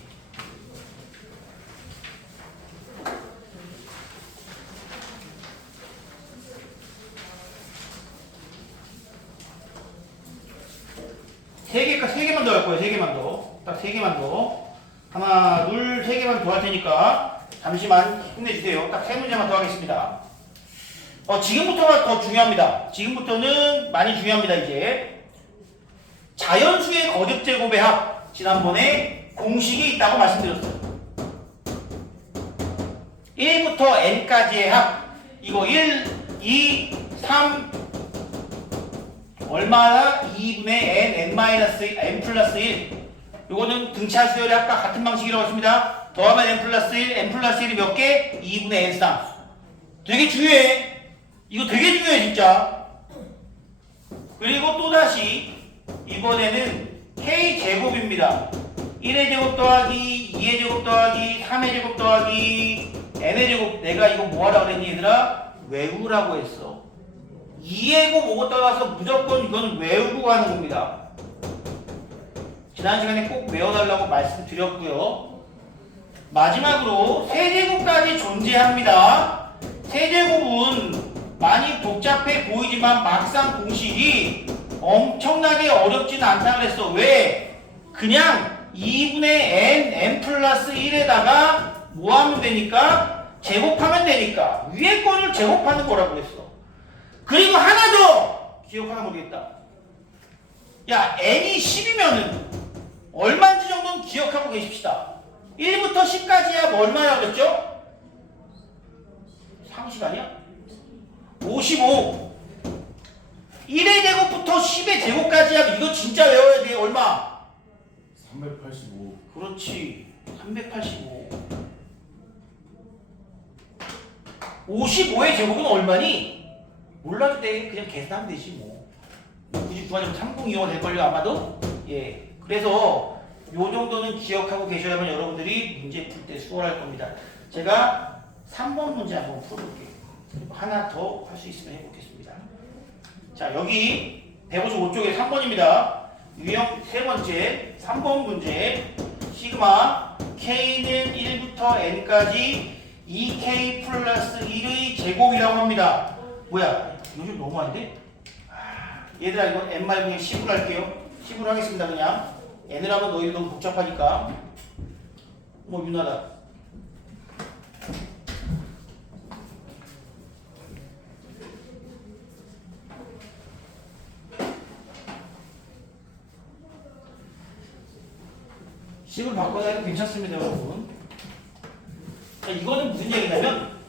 세 개만 더 할 거예요. 3개만 더. 딱 3개만 더. 하나, 둘, 3개만 더 할 테니까 잠시만 힘내주세요. 딱 3문제만 더 하겠습니다. 지금부터가 더 중요합니다. 지금부터는 많이 중요합니다. 이제 자연수의 거듭 제곱의 합. 지난번에 공식이 있다고 말씀드렸어요. 1부터 n까지의 합. 이거 1, 2, 3 얼마나 2분의 n 플러스 1. 요거는 등차 수열의 합과 같은 방식이라고 했습니다. 더하면 n 플러스 1이 몇 개? 2분의 n 쌍. 되게 중요해. 이거 되게 중요해 진짜. 그리고 또다시 이번에는 k제곱입니다. 1의 제곱 더하기 2의 제곱 더하기 3의 제곱 더하기 n의 제곱. 내가 이거 뭐하라 그랬니 얘들아? 외우라고 했어. 2예고 뭐고 떠나서 무조건 이건 외우고 가는 겁니다. 지난 시간에 꼭 외워달라고 말씀드렸고요. 마지막으로 세제곱까지 존재합니다. 세제곱은 많이 복잡해 보이지만 막상 공식이 엄청나게 어렵지는 않다고 그랬어. 왜? 그냥 2분의 n 플러스 1에다가 뭐 하면 되니까? 제곱하면 되니까. 위에 거를 제곱하는 거라고 그랬어. 그리고 하나 더 기억하나 모르겠다. 야, n이 10이면은 얼마인지 정도는 기억하고 계십시다. 1부터 10까지야 뭐 얼마라고 그랬죠? 상식 아니야? 55. 1의 제곱부터 10의 제곱까지 하면 이거 진짜 외워야 돼. 얼마? 385. 그렇지. 385. 55의 제곱은 얼마니? 몰라도 돼. 그냥 계산하면 되지 뭐. 굳이 구하자면 3025가 될걸요 아마도? 예. 그래서 요 정도는 기억하고 계셔야만 여러분들이 문제 풀 때 수월할 겁니다. 제가 3번 문제 한번 풀어볼게요. 하나 더 할 수 있으면 해보겠습니다. 자, 여기 155쪽에 3번입니다. 유형 세 번째 3번 문제. 시그마 K는 1부터 N까지 2K 플러스 1의 제곱이라고 합니다. 뭐야? 이거 좀 너무한데? 얘들아 이거 N 말고 그냥 10으로 할게요. 10으로 하겠습니다. 그냥 N을 하면 너희들 너무 복잡하니까. 뭐 유나다. 식을 바꿔야 해도 괜찮습니다, 여러분. 자, 이거는 무슨 얘기냐면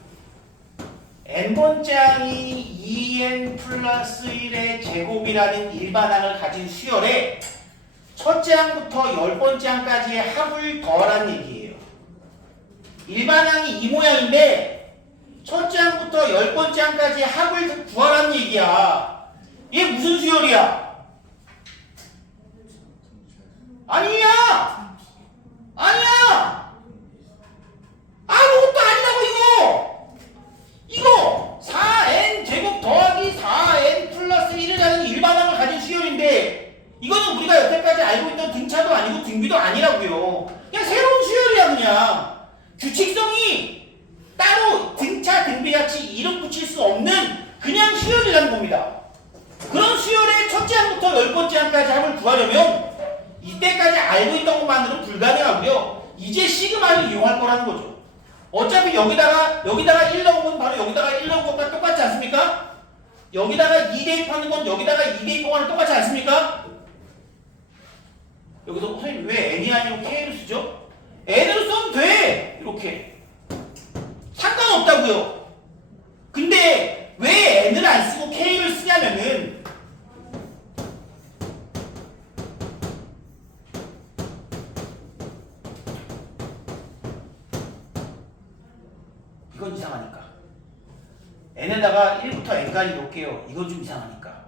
N번 장이 2n 플러스 1의 제곱이라는 일반항을 가진 수열에 첫째 항부터 10번째 항까지의 합을 더하라는 얘기예요. 일반항이 이 모양인데 첫째 항부터 10번째 항까지의 합을 구하라는 얘기야. 이게 무슨 수열이야? 아니야! 아니야! 아무것도 아니라고 이거 4n 제곱 더하기 4n 플러스 1이라는 일반항을 가진 수열인데 이거는 우리가 여태까지 알고 있던 등차도 아니고 등비도 아니라고요. 그냥 새로운 수열이야. 그냥 규칙성이 따로 등차 등비같이 이름 붙일 수 없는 그냥 수열이라는 겁니다. 그런 수열의 첫째 항부터 10번째 항까지 합을 구하려면 이때까지 알고 있던 것만으로는 불가능하고요. 이제 시그마를 이용할 거라는 거죠. 어차피 여기다가 1 넣으면 바로 여기다가 1 넣은 것과 똑같지 않습니까? 여기다가 2 대입하는 건 여기다가 2 대입하는 거랑 똑같지 않습니까? 여기서 선생님 왜 n이 아니고 k를 쓰죠? n으로 써도 돼! 이렇게 상관없다고요. 근데 왜 n을 안 쓰고 k를 쓰냐면은 이건 이상하니까. n에다가 1부터 n까지 놓을게요. 이건 좀 이상하니까.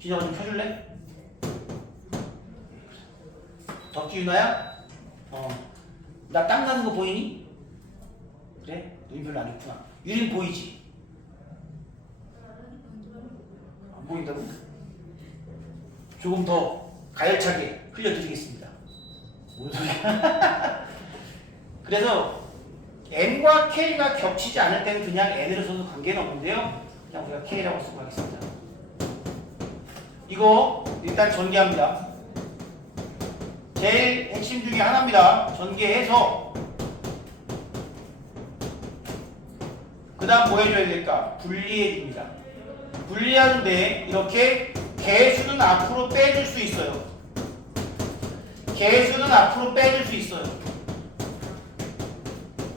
진영아 좀 켜줄래? 덕기윤아야? 나 땀 나는 거 보이니? 그래? 눈이 별로 안 좋구나. 유린 보이지? 안 보인다고? 조금 더 가열차게 흘려드리겠습니다. 뭔 소리야? 그래서 n과 k가 겹치지 않을 때는 그냥 n으로 써도 관계는 없는데요. 그냥 우리가 k라고 쓰고 하겠습니다. 이거 일단 전개합니다. 제일 핵심 중에 하나입니다. 전개해서 그 다음 뭐 해줘야 될까? 분리해줍니다. 분리하는데 이렇게 개수는 앞으로 빼줄 수 있어요. 개수는 앞으로 빼줄 수 있어요.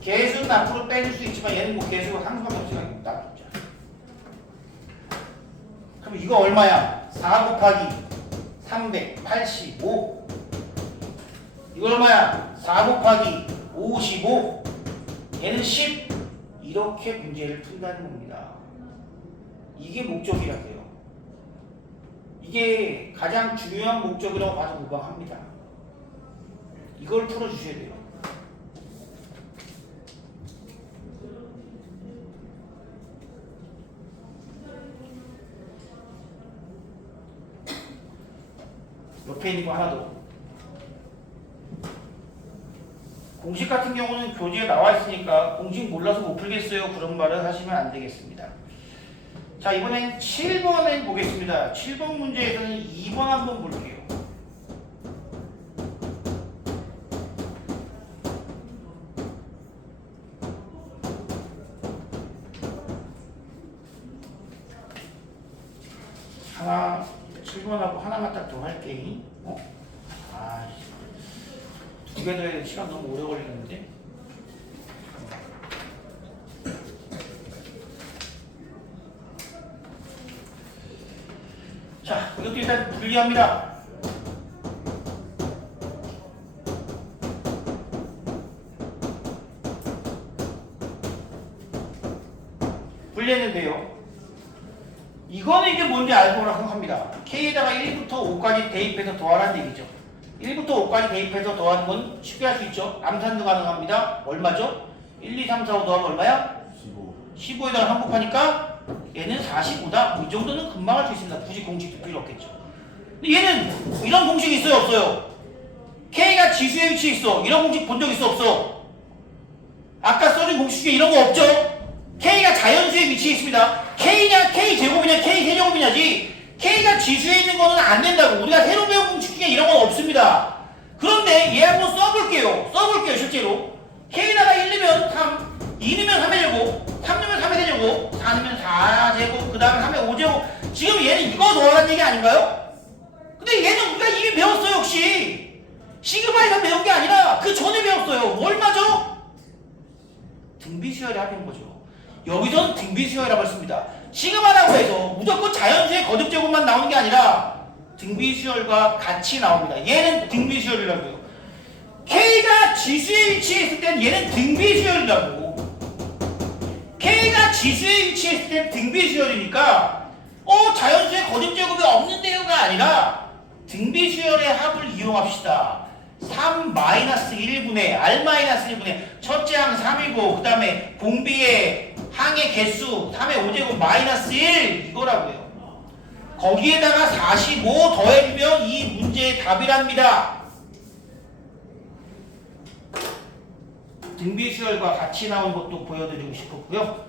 개수는 앞으로 빼줄 수 있지만 얘는 뭐 개수가 항수밖에 없으니까 놔두자. 그럼 이거 얼마야? 4 곱하기 385. 이거 얼마야? 4 곱하기 55. 얘는 10. 이렇게 문제를 푼다는 겁니다. 이게 목적이라고요. 이게 가장 중요한 목적이라고 봐도 무방합니다. 이걸 풀어주셔야 돼요. 옆에 있는 거 하나 더. 공식 같은 경우는 교재에 나와 있으니까 공식 몰라서 못 풀겠어요. 그런 말을 하시면 안 되겠습니다. 자, 이번엔 7번을 보겠습니다. 7번 문제에서는 2번 한번 볼게요. 하나, 7번하고 하나만 딱 더 할게. 두 개 더 해야 돼. 시간 너무 오래 걸리는데. 자, 이것도 일단 분리합니다. 분리했는데요. 이거는 이제 뭔지 알고 생각합니다. K에다가 1부터 5까지 대입해서 더하라는 얘기죠. 1부터 5까지 대입해서 더하는 건 쉽게 할 수 있죠. 암산도 가능합니다. 얼마죠? 1, 2, 3, 4, 5 더하면 얼마야? 15. 15에다가 3 곱하니까 얘는 45다. 이 정도는 금방 할 수 있습니다. 굳이 공식도 필요 없겠죠. 근데 얘는 이런 공식이 있어요? 없어요? K가 지수의 위치에 있어. 이런 공식 본 적 있어? 없어? 아까 써준 공식 중에 이런 거 없죠? K가 자연수의 위치에 있습니다. K냐 K제곱이냐 K세제곱이냐지 K가 지수에 있는 거는 안 된다고. 우리가 새로 배운 공식 중에 이런 건 없습니다. 그런데 얘 한번 써볼게요. 실제로. K에다가 1 넣으면 3, 2 넣으면 3의 제곱, 3 넣으면 3의 세제곱, 4 넣으면 4제곱, 그 다음에 3의 5제곱. 지금 얘는 이거 넣으라는 얘기 아닌가요? 근데 얘는 우리가 이미 배웠어요. 혹시 시그마에서 배운 게 아니라 그 전에 배웠어요. 뭘 맞아? 등비수열이 하는 거죠. 여기서는 등비수열이라고 했습니다. 시그마라고 해서 무조건 자연수의 거듭제곱만 나오는 게 아니라 등비수열과 같이 나옵니다. 얘는 등비수열이라고요. K가 지수에 위치했을 땐 얘는 등비수열이라고. K가 지수에 위치했을 땐 등비수열이니까 자연수의 거듭제곱이 없는데요가 아니라 등비수열의 합을 이용합시다. 3-1분의 R-1분의 첫째 항 3이고 그 다음에 공비의 항의 개수 3의 5제곱 마이너스 1 이거라고요. 거기에다가 45 더해주면 이 문제의 답이랍니다. 등비수열과 같이 나온 것도 보여드리고 싶었고요.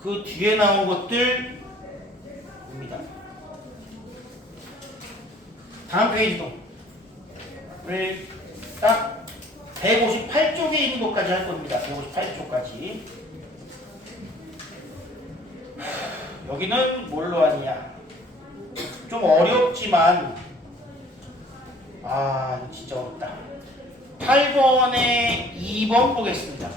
그 뒤에 나온 것들 봅니다. 다음 페이지도 우리 딱 158쪽에 있는 것까지 할 겁니다. 158쪽까지. 여기는 뭘로 하느냐? 좀 어렵지만 이거 진짜 어렵다. 8번에 2번 보겠습니다.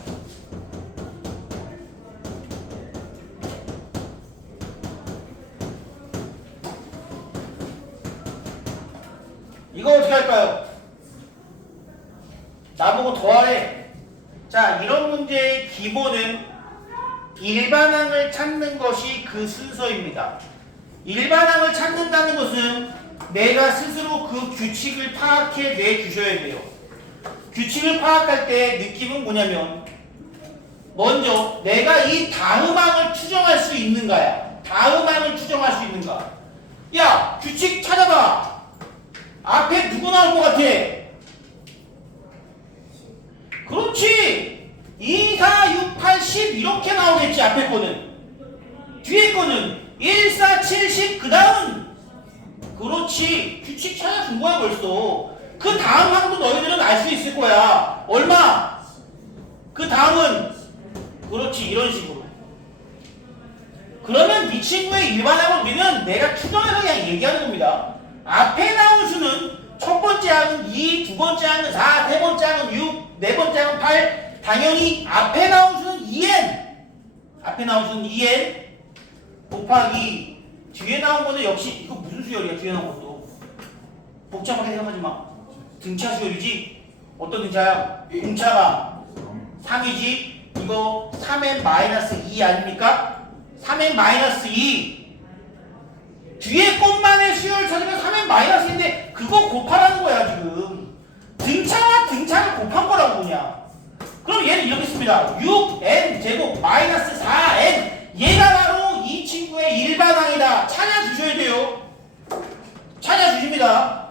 이거 어떻게 할까요? 나보고 더하래. 자, 이런 문제의 기본은 일반항을 찾는 것이 그 순서입니다. 일반항을 찾는다는 것은 내가 스스로 그 규칙을 파악해 내주셔야 돼요. 규칙을 파악할 때 느낌은 뭐냐면 먼저 내가 이 다음항을 추정할 수 있는가야. 다음항을 추정할 수 있는가. 야, 규칙 찾아봐. 앞에 누구 나올 것 같아? 그렇지. 2, 4, 6, 8, 10 이렇게 나오겠지. 앞에 거는. 뒤에 거는 1, 4, 7, 10 그 다음은 그렇지. 규칙 찾아준 거야 벌써. 그 다음 항도 너희들은 알 수 있을 거야. 얼마? 그 다음은 그렇지. 이런 식으로. 그러면 이 친구의 일반항을 우리는 내가 추정해서 그냥 얘기하는 겁니다. 앞에 나온 수는 첫 번째 항은 2, 두 번째 항은 4, 세 번째 항은 6, 네 번째 항은 8. 당연히 앞에 나온 수는 2n. 앞에 나온 수는 2n 곱하기 뒤에 나온 거는 역시 이거 무슨 수열이야? 뒤에 나온 것도 복잡하게 생각하지 마. 등차 수열이지. 어떤 등차야? 공차가 3이지. 이거 3n-2 아닙니까? 3n-2 뒤에 것만의 수열 찾으면 3n-인데 그거 곱하라는 거야 지금. 등차와 등차를 곱한 거라고 그냥. 그럼 얘는 이렇게 씁니다. 6n 제곱 마이너스 4n. 얘가 바로 이 친구의 일반항이다. 찾아주셔야 돼요. 찾아주십니다.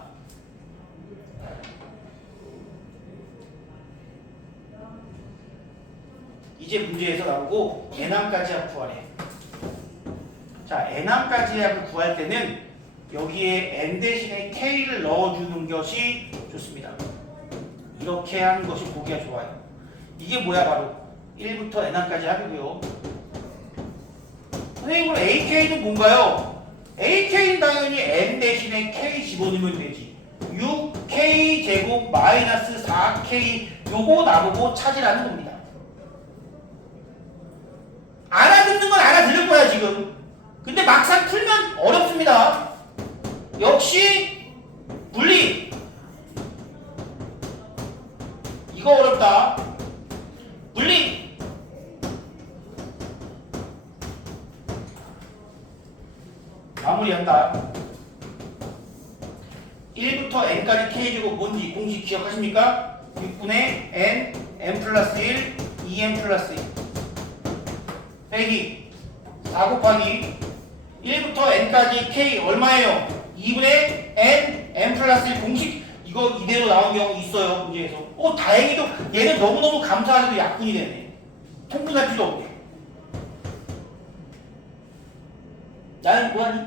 이제 문제에서 나오고 n항까지 합 구하래. 자, n항까지 합을 구할 때는 여기에 n 대신에 k를 넣어주는 것이 좋습니다. 이렇게 하는 것이 보기가 좋아요. 이게 뭐야? 바로 1부터 n항까지 합이고요. 선생님, 그럼 ak는 뭔가요? ak는 당연히 n 대신에 k 집어넣으면 되지. 6k 제곱 마이너스 4k 요거 나보고 찾으라는 겁니다. 알아듣는 건 알아들을 거야 지금. 근데 막상 풀면 어렵습니다. 역시 분리. 이거 어렵다. 분리. 마무리한다. 1부터 n까지 k제곱 뭔지 공식 기억하십니까? 6분의 n, n 플러스 1, 2n 플러스 1 빼기 4 곱하기 1부터 n까지 k 얼마예요? 2분의 n, n 플러스 1 공식. 이거 이대로 나온 경우 있어요 문제에서. 다행히도 얘는 너무너무 감사하게도 약분이 되네. 통분할 필요 없네. 나는 뭐하니?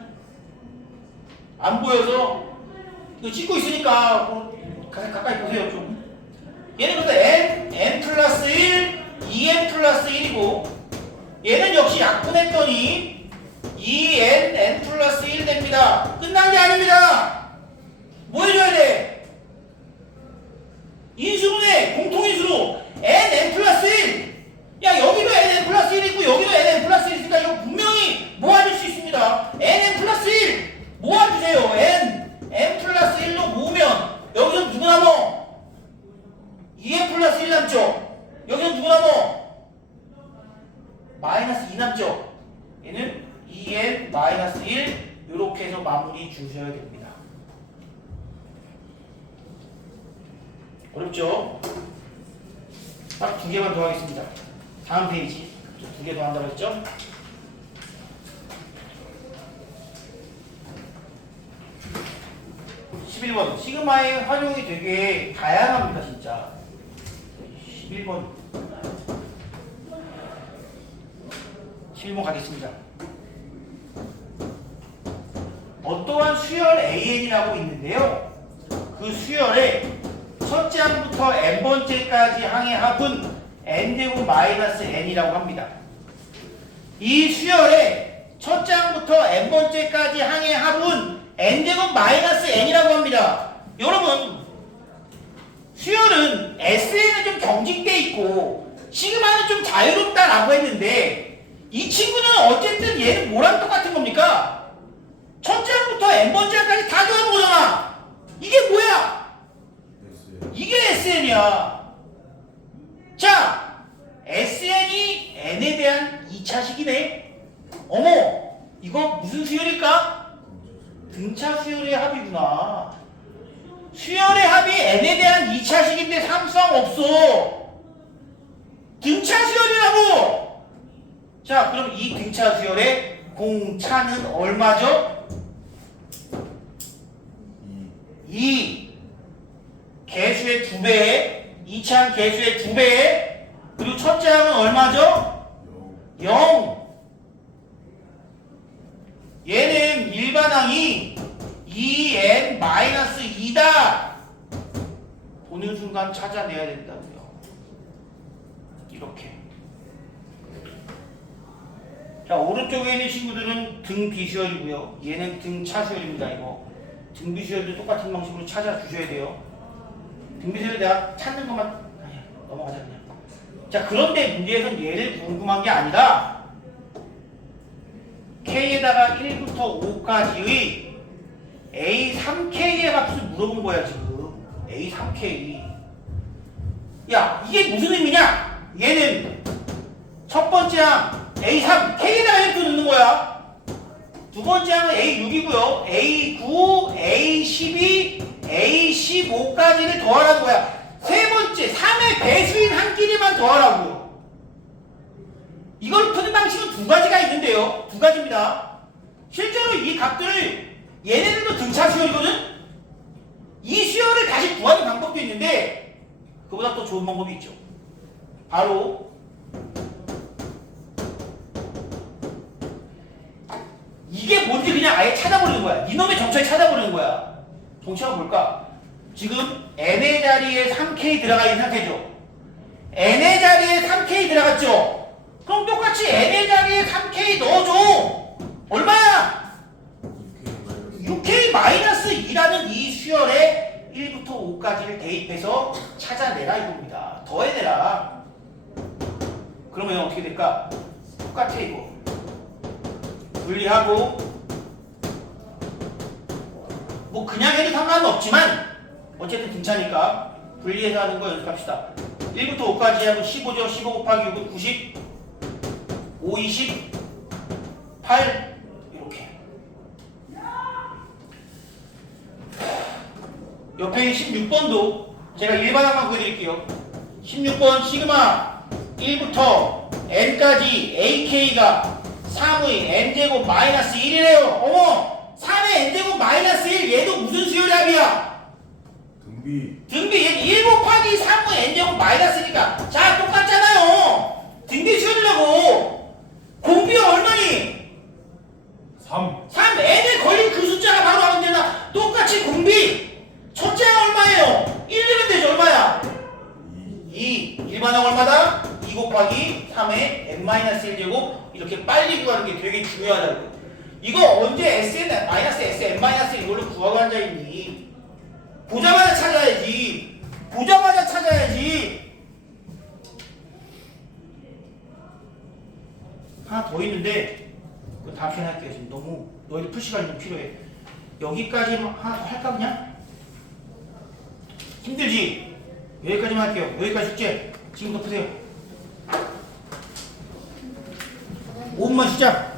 안 보여서 이거 찍고 있으니까 가까이 보세요 좀. 얘는 그래서 n 플러스 1, 2n 플러스 1이고 얘는 역시 약분했더니 2n, n 플러스 1 됩니다. 끝난 게 아닙니다. 뭐 해줘야 돼? 인수분해 공통인수로 n, n 플러스 1. 야, 주셔야 됩니다. 어렵죠? 딱 2개만 더 하겠습니다. 다음 페이지 2개 더 한다고 했죠? (11번) 시그마의 활용이 되게 다양합니다. 진짜 11번 가겠습니다. 어떠한 수열 AN이라고 있는데요. 그 수열의 첫째 항부터 n번째까지 항의 합은 n제곱 마이너스 n이라고 합니다. 이 수열의 첫째 항부터 n번째까지 항의 합은 n제곱 마이너스 n이라고 합니다. 여러분, 수열은 SN은 좀 경직돼 있고 시그마는 좀 자유롭다라고 했는데 이 친구는 어쨌든 얘는 뭐랑 똑같은 겁니까? 첫째 항부터 n번째까지 다 더하는 거잖아. 이게 뭐야? 이게 SN이야. 자, SN이 n에 대한 2차식이네. 어머, 이거 무슨 수열일까? 등차 수열의 합이구나. 수열의 합이 n에 대한 2차식인데 삼수항 없어. 등차 수열이라고. 자, 그럼 이 등차 수열의 공차는 얼마죠? 2. 개수의 2배에 2차항 개수의 2배에 그리고 첫째 항은 얼마죠? 0. 얘는 일반항이 2n-2다. 보는 순간 찾아내야 된다고요. 이렇게. 자, 오른쪽에 있는 친구들은 등 비수열이고요. 얘는 등 차수열입니다. 이거 등 비수열도 똑같은 방식으로 찾아주셔야 돼요. 등 비수열 내가 찾는 것만 넘어가자 그냥. 자, 그런데 문제에서는 얘를 궁금한 게 아니라 K에다가 1부터 5까지의 A3K의 값을 물어본 거야 지금. A3K. 야, 이게 무슨 의미냐? 얘는 첫 번째 항 A3 K에다가 1도 넣는 거야. 두 번째 항은 A6이고요. A9, A12, A15까지를 더하라는 거야. 세 번째 3의 배수인 한 끼리만 더하라고요. 이걸 푸는 방식은 두 가지가 있는데요. 두 가지입니다. 실제로 이 값들을 얘네들도 등차 수열이거든. 이 수열을 다시 구하는 방법도 있는데 그보다 또 좋은 방법이 있죠. 바로 이게 뭔지 그냥 아예 찾아버리는 거야. 이놈의 정체를 찾아버리는 거야. 정체가 뭘까? 지금 n의 자리에 3k 들어가 있는 상태죠. n의 자리에 3k 들어갔죠. 그럼 똑같이 n의 자리에 3k 넣어줘. 얼마야? 6k-2라는 이 수열에 1부터 5까지를 대입해서 찾아내라 이겁니다. 더해내라. 그러면 어떻게 될까? 똑같아 이거. 분리하고 뭐 그냥 해도 상관은 없지만 어쨌든 등차니까 분리해서 하는 거 연습합시다. 1부터 5까지 하고 15죠. 15 곱하기 6은 90, 5, 20, 8 이렇게. 옆에 16번도 제가 일반항만 구해드릴게요. 16번 시그마 1부터 n까지 ak가 3의 n제곱 마이너스 1이래요. 어머! 3의 n제곱 마이너스 1 얘도 무슨 수열의 합이야? 등비. 얘 1 곱하기 3의 n제곱 마이너스니까 자 똑같잖아요. 등비 수열이라고. 공비가 얼마니? 3 n에 걸린 그 숫자가 바로 하면 되나? 똑같이 공비. 첫째가 얼마예요? 1 되면 되죠. 얼마야? 2. 일반항 얼마다? 2 곱하기 3의 n-1제곱. 이렇게 빨리 구하는 게 되게 중요하다고. 이거 언제 SN-SN-1 이걸로 구하고 앉아있니? 보자마자 찾아야지. 보자마자 찾아야지. 하나 더 있는데 그거 다음 시간에 할게요. 지금 너무 너희들 풀 시간이 좀 필요해. 여기까지만 하나 더 할까 그냥? 힘들지? 여기까지만 할게요. 여기까지 숙제 지금부터 푸세요. 5분만 쉬자.